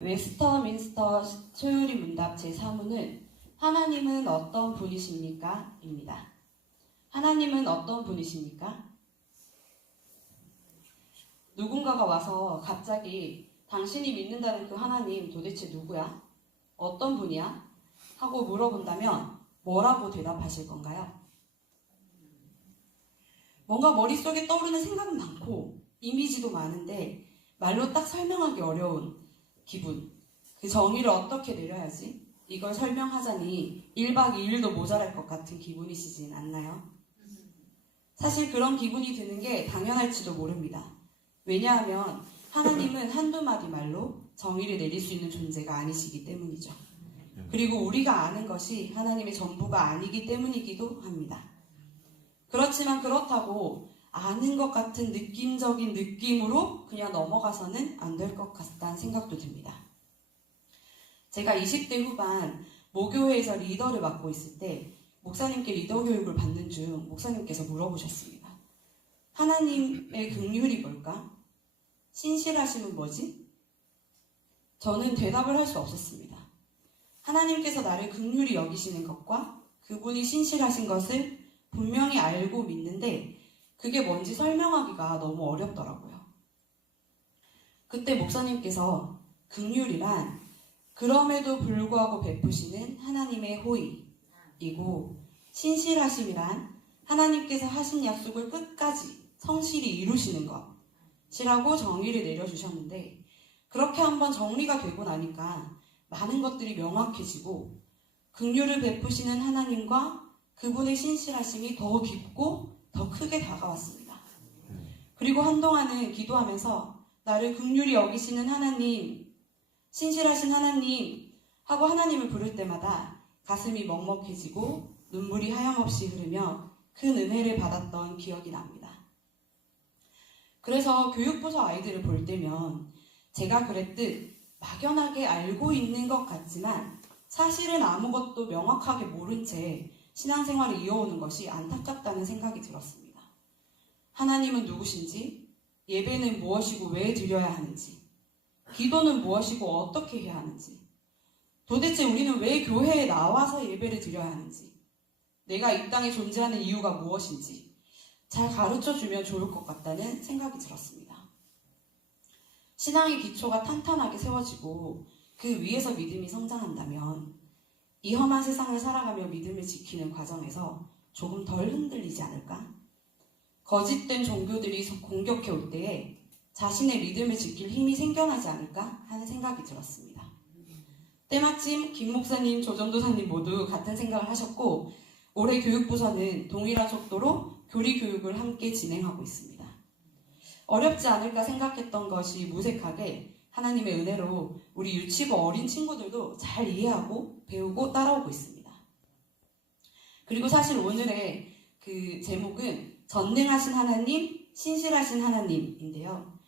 웨스터민스터 소요리 문답 제3호는 하나님은 어떤 분이십니까? 입니다. 하나님은 어떤 분이십니까? 누군가가 와서 갑자기 당신이 믿는다는 그 하나님 도대체 누구야? 어떤 분이야? 하고 물어본다면 뭐라고 대답하실 건가요? 뭔가 머릿속에 떠오르는 생각은 많고 이미지도 많은데 말로 딱 설명하기 어려운 기분. 그 정의를 어떻게 내려야지? 이걸 설명하자니 1박 2일도 모자랄 것 같은 기분이시진 않나요? 사실 그런 기분이 드는 게 당연할지도 모릅니다. 왜냐하면 하나님은 한두 마디 말로 정의를 내릴 수 있는 존재가 아니시기 때문이죠. 그리고 우리가 아는 것이 하나님의 전부가 아니기 때문이기도 합니다. 그렇지만 그렇다고 아는 것 같은 느낌적인 느낌으로 그냥 넘어가서는 안 될 것 같다는 생각도 듭니다. 제가 20대 후반 모교회에서 리더를 맡고 있을 때 목사님께 리더 교육을 받는 중 목사님께서 물어보셨습니다. 하나님의 긍휼이 뭘까? 신실하심은 뭐지? 저는 대답을 할 수 없었습니다. 하나님께서 나를 긍휼히 여기시는 것과 그분이 신실하신 것을 분명히 알고 믿는데 그게 뭔지 설명하기가 너무 어렵더라고요. 그때 목사님께서 긍휼이란 그럼에도 불구하고 베푸시는 하나님의 호의이고 신실하심이란 하나님께서 하신 약속을 끝까지 성실히 이루시는 것이라고 정의를 내려주셨는데 그렇게 한번 정리가 되고 나니까 많은 것들이 명확해지고 긍휼을 베푸시는 하나님과 그분의 신실하심이 더 깊고 더 크게 다가왔습니다. 그리고 한동안은 기도하면서 나를 긍휼히 여기시는 하나님, 신실하신 하나님 하고 하나님을 부를 때마다 가슴이 먹먹해지고 눈물이 하염없이 흐르며 큰 은혜를 받았던 기억이 납니다. 그래서 교육부서 아이들을 볼 때면 제가 그랬듯 막연하게 알고 있는 것 같지만 사실은 아무것도 명확하게 모른 채 신앙생활을 이어오는 것이 안타깝다는 생각이 들었습니다. 하나님은 누구신지, 예배는 무엇이고 왜 드려야 하는지, 기도는 무엇이고 어떻게 해야 하는지, 도대체 우리는 왜 교회에 나와서 예배를 드려야 하는지, 내가 이 땅에 존재하는 이유가 무엇인지 잘 가르쳐주면 좋을 것 같다는 생각이 들었습니다. 신앙의 기초가 탄탄하게 세워지고 그 위에서 믿음이 성장한다면 이 험한 세상을 살아가며 믿음을 지키는 과정에서 조금 덜 흔들리지 않을까? 거짓된 종교들이 공격해 올 때에 자신의 믿음을 지킬 힘이 생겨나지 않을까 하는 생각이 들었습니다. 때마침 김 목사님, 조 전도사님 모두 같은 생각을 하셨고 올해 교육부서는 동일한 속도로 교리 교육을 함께 진행하고 있습니다. 어렵지 않을까 생각했던 것이 무색하게 하나님의 은혜로 우리 유치부 어린 친구들도 잘 이해하고 배우고 따라오고 있습니다. 그리고 사실 오늘의 그 제목은 전능하신 하나님, 신실하신 하나님인데요.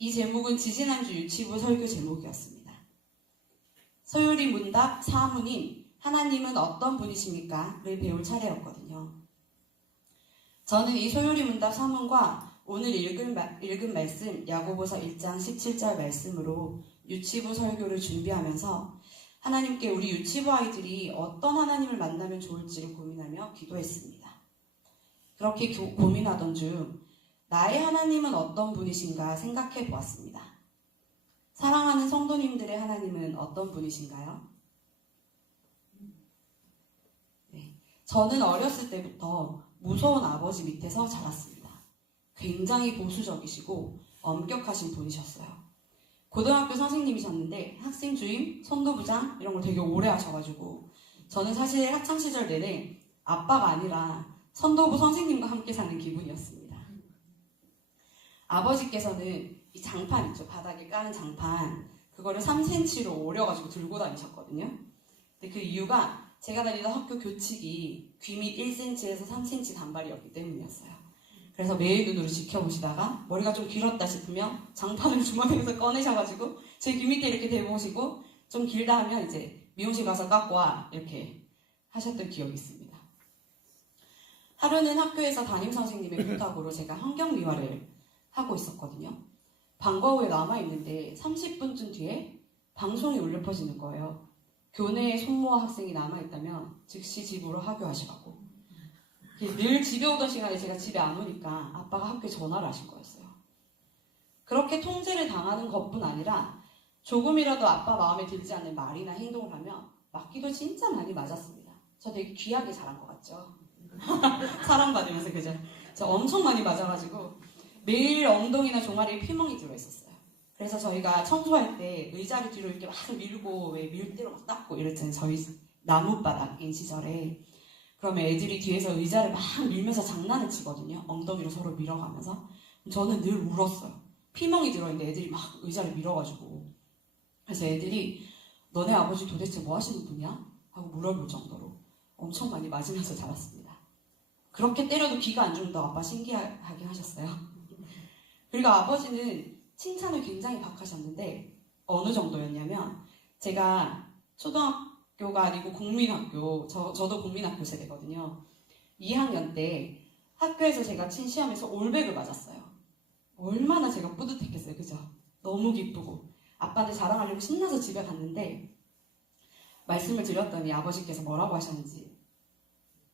이 제목은 지지난주 유치부 설교 제목이었습니다. 소요리 문답 4문인 하나님은 어떤 분이십니까? 를 배울 차례였거든요. 저는 이 소요리 문답 4문과 오늘 읽은 말씀 야고보서 1장 17절 말씀으로 유치부 설교를 준비하면서 하나님께 우리 유치부 아이들이 어떤 하나님을 만나면 좋을지를 고민하며 기도했습니다. 그렇게 고민하던 중 나의 하나님은 어떤 분이신가 생각해 보았습니다. 사랑하는 성도님들의 하나님은 어떤 분이신가요? 네, 저는 어렸을 때부터 무서운 아버지 밑에서 자랐습니다. 굉장히 보수적이시고 엄격하신 분이셨어요. 고등학교 선생님이셨는데 학생 주임, 선도부장 이런 걸 되게 오래 하셔가지고 저는 사실 학창시절 내내 아빠가 아니라 선도부 선생님과 함께 사는 기분이었습니다. 아버지께서는 이 장판 있죠. 바닥에 까는 장판 그거를 3cm로 오려가지고 들고 다니셨거든요. 근데 그 이유가 제가 다니던 학교 교칙이 귀 밑 1cm에서 3cm 단발이었기 때문이었어요. 그래서 매일 눈으로 지켜보시다가 머리가 좀 길었다 싶으면 장판을 주머니에서 꺼내셔가지고 제 귀 밑에 이렇게 대보시고 좀 길다 하면 이제 미용실 가서 깎고 와 이렇게 하셨던 기억이 있습니다. 하루는 학교에서 담임선생님의 부탁으로 제가 환경미화를 하고 있었거든요. 방과 후에 남아있는데 30분쯤 뒤에 방송이 울려 퍼지는 거예요. 교내에 손모아 학생이 남아있다면 즉시 집으로 하교하시라고. 늘 집에 오던 시간에 제가 집에 안 오니까 아빠가 학교에 전화를 하신 거였어요. 그렇게 통제를 당하는 것뿐 아니라 조금이라도 아빠 마음에 들지 않는 말이나 행동을 하면 맞기도 진짜 많이 맞았습니다. 저 되게 귀하게 자란 것 같죠? 사랑받으면서, 그죠? 저 엄청 많이 맞아가지고 매일 엉덩이나 종아리에 피멍이 들어있었어요. 그래서 저희가 청소할 때 의자를 뒤로 이렇게 막 밀고, 왜 밀대로 막 닦고 이랬잖아요. 저희 나무바닥인 시절에. 그러면 애들이 뒤에서 의자를 막 밀면서 장난을 치거든요. 엉덩이로 서로 밀어가면서. 저는 늘 울었어요. 피멍이 들어있는데 애들이 막 의자를 밀어가지고. 그래서 애들이 너네 아버지 도대체 뭐 하시는 분이야? 하고 물어볼 정도로 엄청 많이 맞으면서 자랐습니다. 그렇게 때려도 귀가 안 죽는다고 아빠 신기하게 하셨어요. 그리고 아버지는 칭찬을 굉장히 박하셨는데 어느 정도였냐면, 제가 초등학교가 아니고 국민학교, 저도 국민학교 세대거든요. 2학년 때 학교에서 제가 친 시험에서 올백을 맞았어요. 얼마나 제가 뿌듯했겠어요. 그죠? 너무 기쁘고 아빠한테 자랑하려고 신나서 집에 갔는데, 말씀을 드렸더니 아버지께서 뭐라고 하셨는지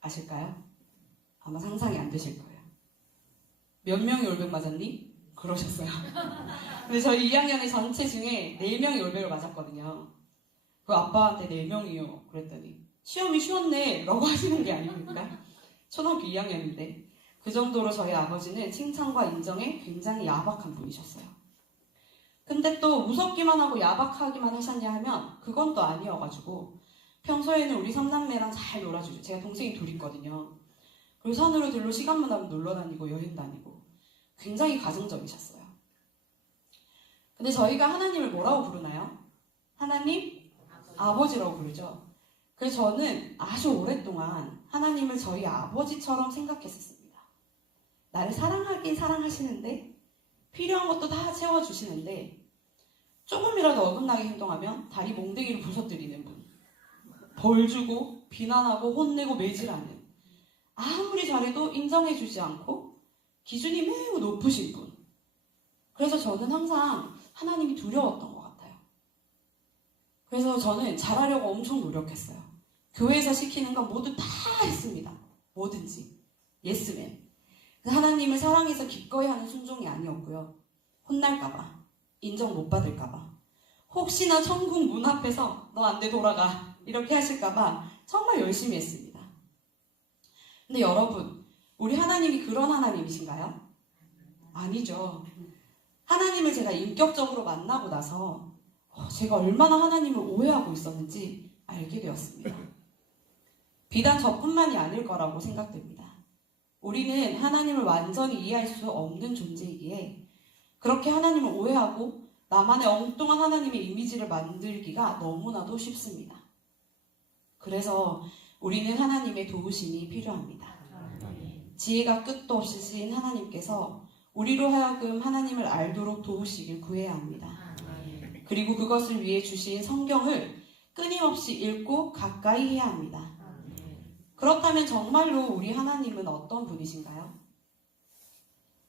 아실까요? 아마 상상이 안 되실 거예요. 몇 명이 올백 맞았니? 그러셨어요. 근데 저희 2학년의 전체 중에 4명이 올백을 맞았거든요. 그 아빠한테 4명이요. 그랬더니 시험이 쉬웠네 라고 하시는 게 아닙니까? 초등학교 2학년인데. 그 정도로 저희 아버지는 칭찬과 인정에 굉장히 야박한 분이셨어요. 근데 또 무섭기만 하고 야박하기만 하셨냐 하면 그건 또 아니어가지고 평소에는 우리 삼남매랑 잘 놀아주죠. 제가 동생이 둘 있거든요. 그리고 산으로 들로 시간만 나면 놀러 다니고 여행 다니고 굉장히 가정적이셨어요. 근데 저희가 하나님을 뭐라고 부르나요? 하나님? 아버지라고 부르죠. 그래서 저는 아주 오랫동안 하나님을 저희 아버지처럼 생각했었습니다. 나를 사랑하긴 사랑하시는데 필요한 것도 다 채워주시는데 조금이라도 어긋나게 행동하면 다리 몽댕이로 부서뜨리는 분, 벌 주고 비난하고 혼내고 매질하는, 아무리 잘해도 인정해주지 않고 기준이 매우 높으신 분. 그래서 저는 항상 하나님이 두려웠던 것 같아요. 그래서 저는 잘하려고 엄청 노력했어요. 교회에서 시키는 건 모두 다 했습니다. 뭐든지. 예스맨. 하나님을 사랑해서 기꺼이 하는 순종이 아니었고요. 혼날까봐, 인정 못 받을까봐, 혹시나 천국 문 앞에서 너 안 돼 돌아가 이렇게 하실까봐 정말 열심히 했습니다. 근데 여러분, 우리 하나님이 그런 하나님이신가요? 아니죠. 하나님을 제가 인격적으로 만나고 나서 제가 얼마나 하나님을 오해하고 있었는지 알게 되었습니다. 비단 저뿐만이 아닐 거라고 생각됩니다. 우리는 하나님을 완전히 이해할 수 없는 존재이기에 그렇게 하나님을 오해하고 나만의 엉뚱한 하나님의 이미지를 만들기가 너무나도 쉽습니다. 그래서 우리는 하나님의 도우심이 필요합니다. 지혜가 끝도 없으신 하나님께서 우리로 하여금 하나님을 알도록 도우시길 구해야 합니다. 그리고 그것을 위해 주신 성경을 끊임없이 읽고 가까이 해야 합니다. 그렇다면 정말로 우리 하나님은 어떤 분이신가요?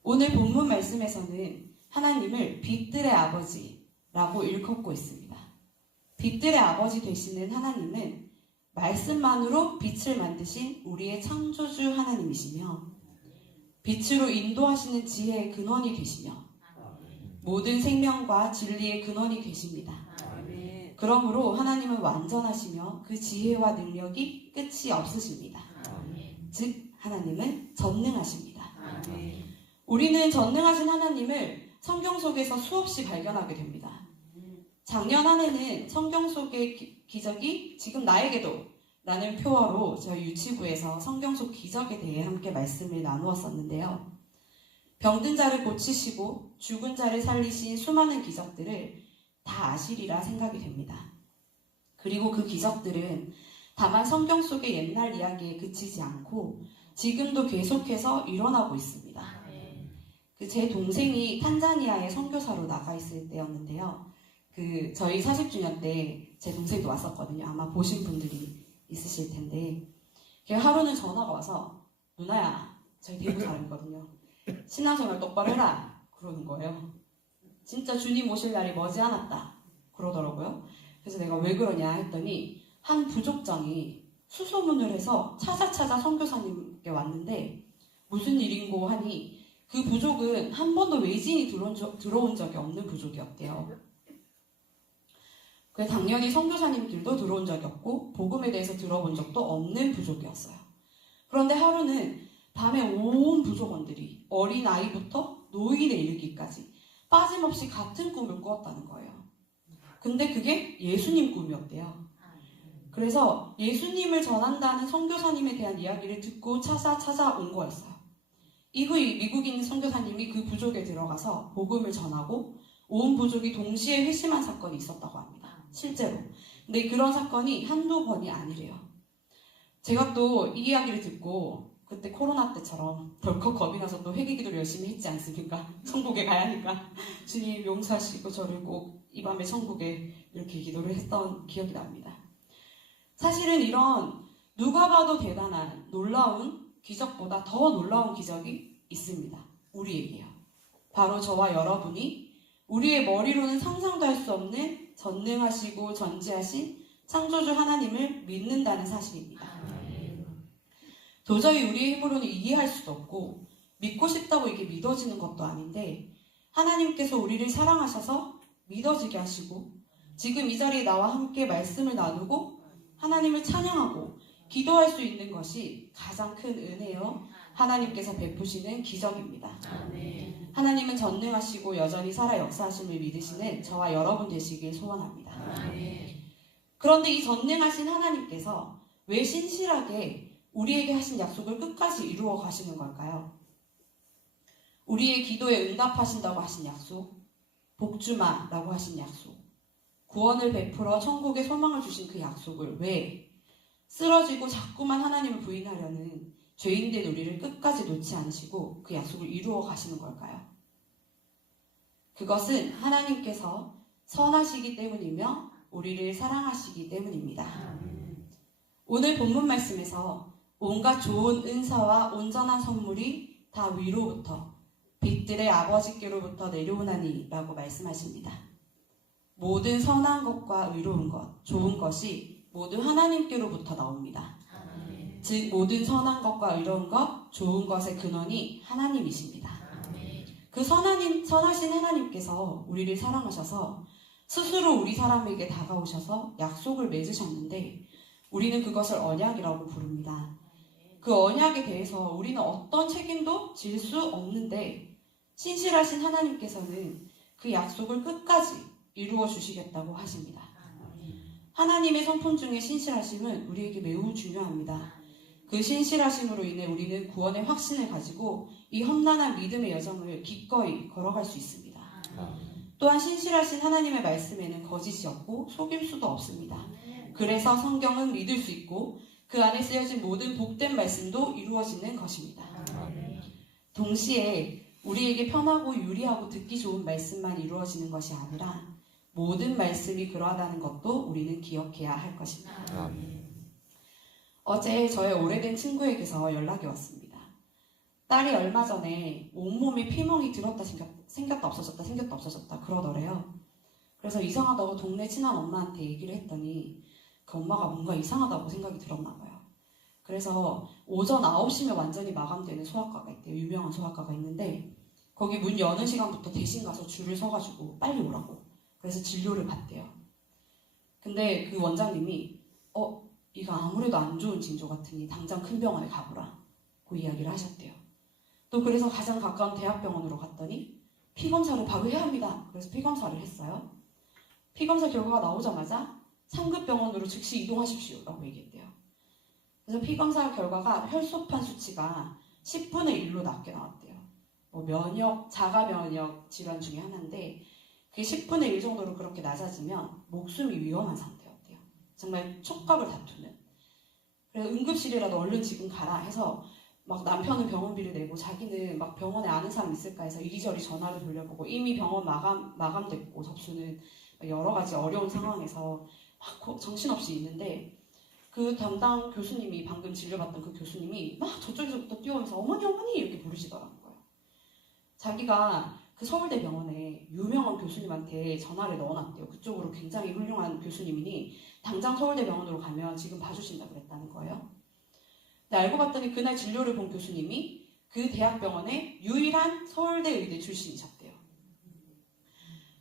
오늘 본문 말씀에서는 하나님을 빛들의 아버지라고 일컫고 있습니다. 빛들의 아버지 되시는 하나님은 말씀만으로 빛을 만드신 우리의 창조주 하나님이시며 빛으로 인도하시는 지혜의 근원이 되시며 모든 생명과 진리의 근원이 되십니다. 그러므로 하나님은 완전하시며 그 지혜와 능력이 끝이 없으십니다. 즉 하나님은 전능하십니다. 우리는 전능하신 하나님을 성경 속에서 수없이 발견하게 됩니다. 작년 한 해는 성경 속의 기적이 지금 나에게도 라는 표어로 저희 유치부에서 성경 속 기적에 대해 함께 말씀을 나누었었는데요. 병든 자를 고치시고 죽은 자를 살리신 수많은 기적들을 다 아시리라 생각이 됩니다. 그리고 그 기적들은 다만 성경 속의 옛날 이야기에 그치지 않고 지금도 계속해서 일어나고 있습니다. 제 동생이 탄자니아에 선교사로 나가 있을 때였는데요. 저희 40주년 때 제 동생도 왔었거든요. 아마 보신 분들이 있으실 텐데 하루는 전화가 와서 누나야, 저희 대구 사람이거든요. 신앙생활 똑바로 해라 그러는 거예요. 진짜 주님 오실 날이 머지않았다. 그러더라고요. 그래서 내가 왜 그러냐 했더니 한 부족장이 수소문을 해서 찾아 선교사님께 왔는데 무슨 일인고 하니 그 부족은 한 번도 외지인이 들어온 적이 없는 부족이었대요. 그래서 당연히 선교사님들도 들어온 적이 없고 복음에 대해서 들어본 적도 없는 부족이었어요. 그런데 하루는 밤에 온 부족원들이 어린아이부터 노인에 이르기까지 빠짐없이 같은 꿈을 꾸었다는 거예요. 근데 그게 예수님 꿈이었대요. 그래서 예수님을 전한다는 선교사님에 대한 이야기를 듣고 찾아온 거였어요. 이후 미국인 선교사님이 그 부족에 들어가서 복음을 전하고 온 부족이 동시에 회심한 사건이 있었다고 합니다. 실제로. 근데 그런 사건이 한두 번이 아니래요. 제가 또 이 이야기를 듣고 그때 코로나 때처럼 덜컥 겁이 나서 또 회개기도를 열심히 했지 않습니까? 천국에 가야 하니까 주님 용서하시고 저를 꼭 이 밤에 천국에 이렇게 기도를 했던 기억이 납니다. 사실은 이런 누가 봐도 대단한 놀라운 기적보다 더 놀라운 기적이 있습니다. 우리에게요. 바로 저와 여러분이 우리의 머리로는 상상도 할 수 없는 전능하시고 전지하신 창조주 하나님을 믿는다는 사실입니다. 도저히 우리의 힘으로는 이해할 수도 없고 믿고 싶다고 이게 믿어지는 것도 아닌데 하나님께서 우리를 사랑하셔서 믿어지게 하시고 지금 이 자리에 나와 함께 말씀을 나누고 하나님을 찬양하고 기도할 수 있는 것이 가장 큰 은혜요. 하나님께서 베푸시는 기적입니다. 하나님은 전능하시고 여전히 살아 역사하심을 믿으시는 저와 여러분 되시길 소원합니다. 그런데 이 전능하신 하나님께서 왜 신실하게 우리에게 하신 약속을 끝까지 이루어 가시는 걸까요? 우리의 기도에 응답하신다고 하신 약속, 복주마라고 하신 약속, 구원을 베풀어 천국에 소망을 주신 그 약속을 왜 쓰러지고 자꾸만 하나님을 부인하려는 죄인된 우리를 끝까지 놓지 않으시고 그 약속을 이루어 가시는 걸까요? 그것은 하나님께서 선하시기 때문이며 우리를 사랑하시기 때문입니다. 오늘 본문 말씀에서 온갖 좋은 은사와 온전한 선물이 다 위로부터 빛들의 아버지께로부터 내려오나니 라고 말씀하십니다. 모든 선한 것과 의로운 것, 좋은 것이 모두 하나님께로부터 나옵니다. 즉 모든 선한 것과 의로운 것, 좋은 것의 근원이 하나님이십니다. 그 선하신 하나님께서 우리를 사랑하셔서 스스로 우리 사람에게 다가오셔서 약속을 맺으셨는데 우리는 그것을 언약이라고 부릅니다. 그 언약에 대해서 우리는 어떤 책임도 질 수 없는데 신실하신 하나님께서는 그 약속을 끝까지 이루어 주시겠다고 하십니다. 하나님의 성품 중에 신실하심은 우리에게 매우 중요합니다. 그 신실하심으로 인해 우리는 구원의 확신을 가지고 이 험난한 믿음의 여정을 기꺼이 걸어갈 수 있습니다. 또한 신실하신 하나님의 말씀에는 거짓이 없고 속임수도 없습니다. 그래서 성경은 믿을 수 있고 그 안에 쓰여진 모든 복된 말씀도 이루어지는 것입니다. 동시에 우리에게 편하고 유리하고 듣기 좋은 말씀만 이루어지는 것이 아니라 모든 말씀이 그러하다는 것도 우리는 기억해야 할 것입니다. 어제 저의 오래된 친구에게서 연락이 왔습니다. 딸이 얼마 전에 온몸에 피멍이 들었다 생겼다 없어졌다 그러더래요. 그래서 이상하다고 동네 친한 엄마한테 얘기를 했더니 그 엄마가 뭔가 이상하다고 생각이 들었나 봐요. 그래서 오전 9시면 완전히 마감되는 소아과가 있대요. 유명한 소아과가 있는데 거기 문 여는 시간부터 대신 가서 줄을 서가지고 빨리 오라고 그래서 진료를 받대요. 근데 그 원장님이 이거 아무래도 안 좋은 징조 같으니 당장 큰 병원에 가보라 고 이야기를 하셨대요. 또 그래서 가장 가까운 대학병원으로 갔더니 피검사를 바로 해야 합니다. 그래서 피검사를 했어요. 피검사 결과가 나오자마자 상급병원으로 즉시 이동하십시오 라고 얘기했대요. 그래서 피검사 결과가 혈소판 수치가 10분의 1로 낮게 나왔대요. 자가 면역 질환 중에 하나인데 그게 10분의 1 정도로 그렇게 낮아지면 목숨이 위험한 상태였대요. 정말 촉각을 다투는. 그래서 응급실이라도 얼른 지금 가라 해서 막 남편은 병원비를 내고 자기는 막 병원에 아는 사람 있을까 해서 이리저리 전화를 돌려보고 이미 병원 마감됐고 접수는 여러 가지 어려운 상황에서 막 정신없이 있는데 그 담당 교수님이 방금 진료받던 그 교수님이 막 저쪽에서부터 뛰어오면서 어머니 이렇게 부르시더라고요. 자기가 그 서울대병원에 유명한 교수님한테 전화를 넣어놨대요. 그쪽으로 굉장히 훌륭한 교수님이니 당장 서울대병원으로 가면 지금 봐주신다 그랬다는 거예요. 근데 알고 봤더니 그날 진료를 본 교수님이 그 대학병원의 유일한 서울대 의대 출신이셨대요.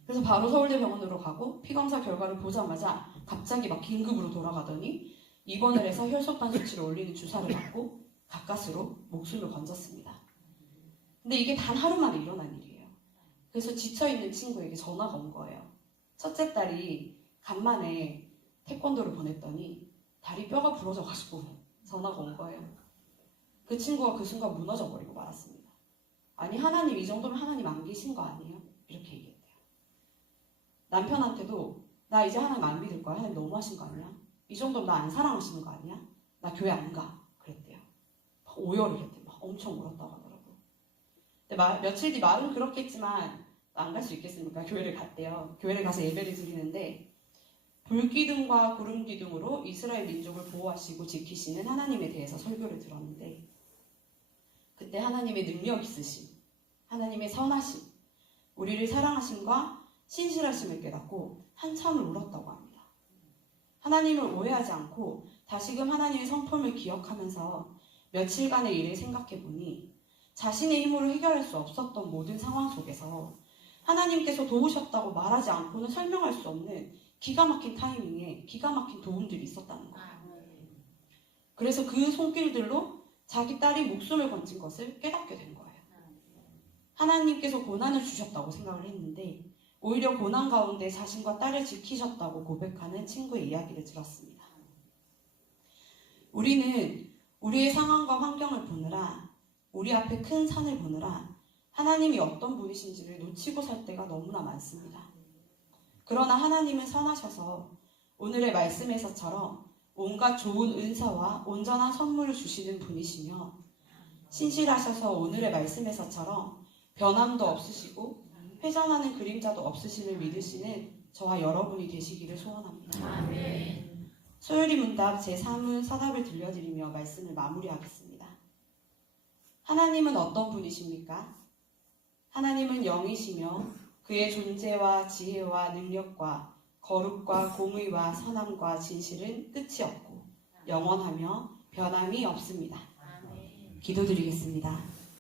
그래서 바로 서울대병원으로 가고 피검사 결과를 보자마자 갑자기 막 긴급으로 돌아가더니 입원을 해서 혈소판 수치를 올리는 주사를 받고 가까스로 목숨을 건졌습니다. 근데 이게 단 하루 만에 일어난 일이에요. 그래서 지쳐있는 친구에게 전화가 온 거예요. 첫째 딸이 간만에 태권도를 보냈더니 다리 뼈가 부러져가지고 전화가 온 거예요. 그 친구가 그 순간 무너져버리고 말았습니다. 아니 하나님 이 정도면 하나님 안 계신 거 아니에요? 이렇게 얘기했대요. 남편한테도 나 이제 하나님 안 믿을 거야. 하나님 너무하신 거 아니야? 이 정도면 나 안 사랑하시는 거 아니야? 나 교회 안 가. 그랬대요. 막 오열을 했대요. 막 엄청 울었다고 하더라고요. 근데 며칠 뒤 말은 그렇게 했지만 안 갈 수 있겠습니까? 교회를 갔대요. 교회를 가서 예배를 드리는데 불기둥과 구름기둥으로 이스라엘 민족을 보호하시고 지키시는 하나님에 대해서 설교를 들었는데 그때 하나님의 능력 있으심, 하나님의 선하심, 우리를 사랑하심과 신실하심을 깨닫고 한참을 울었다고 합니다. 하나님을 오해하지 않고 다시금 하나님의 성품을 기억하면서 며칠간의 일을 생각해보니 자신의 힘으로 해결할 수 없었던 모든 상황 속에서 하나님께서 도우셨다고 말하지 않고는 설명할 수 없는 기가 막힌 타이밍에 기가 막힌 도움들이 있었다는 거예요. 그래서 그 손길들로 자기 딸이 목숨을 건진 것을 깨닫게 된 거예요. 하나님께서 고난을 주셨다고 생각을 했는데 오히려 고난 가운데 자신과 딸을 지키셨다고 고백하는 친구의 이야기를 들었습니다. 우리는 우리의 상황과 환경을 보느라 우리 앞에 큰 산을 보느라 하나님이 어떤 분이신지를 놓치고 살 때가 너무나 많습니다. 그러나 하나님은 선하셔서 오늘의 말씀에서처럼 온갖 좋은 은사와 온전한 선물을 주시는 분이시며 신실하셔서 오늘의 말씀에서처럼 변함도 없으시고 회전하는 그림자도 없으심을 믿으시는 저와 여러분이 되시기를 소원합니다. 아멘. 소율이 문답 제3문 사답을 들려드리며 말씀을 마무리하겠습니다. 하나님은 어떤 분이십니까? 하나님은 영이시며 그의 존재와 지혜와 능력과 거룩과 공의와 선함과 진실은 끝이 없고 영원하며 변함이 없습니다. 기도드리겠습니다.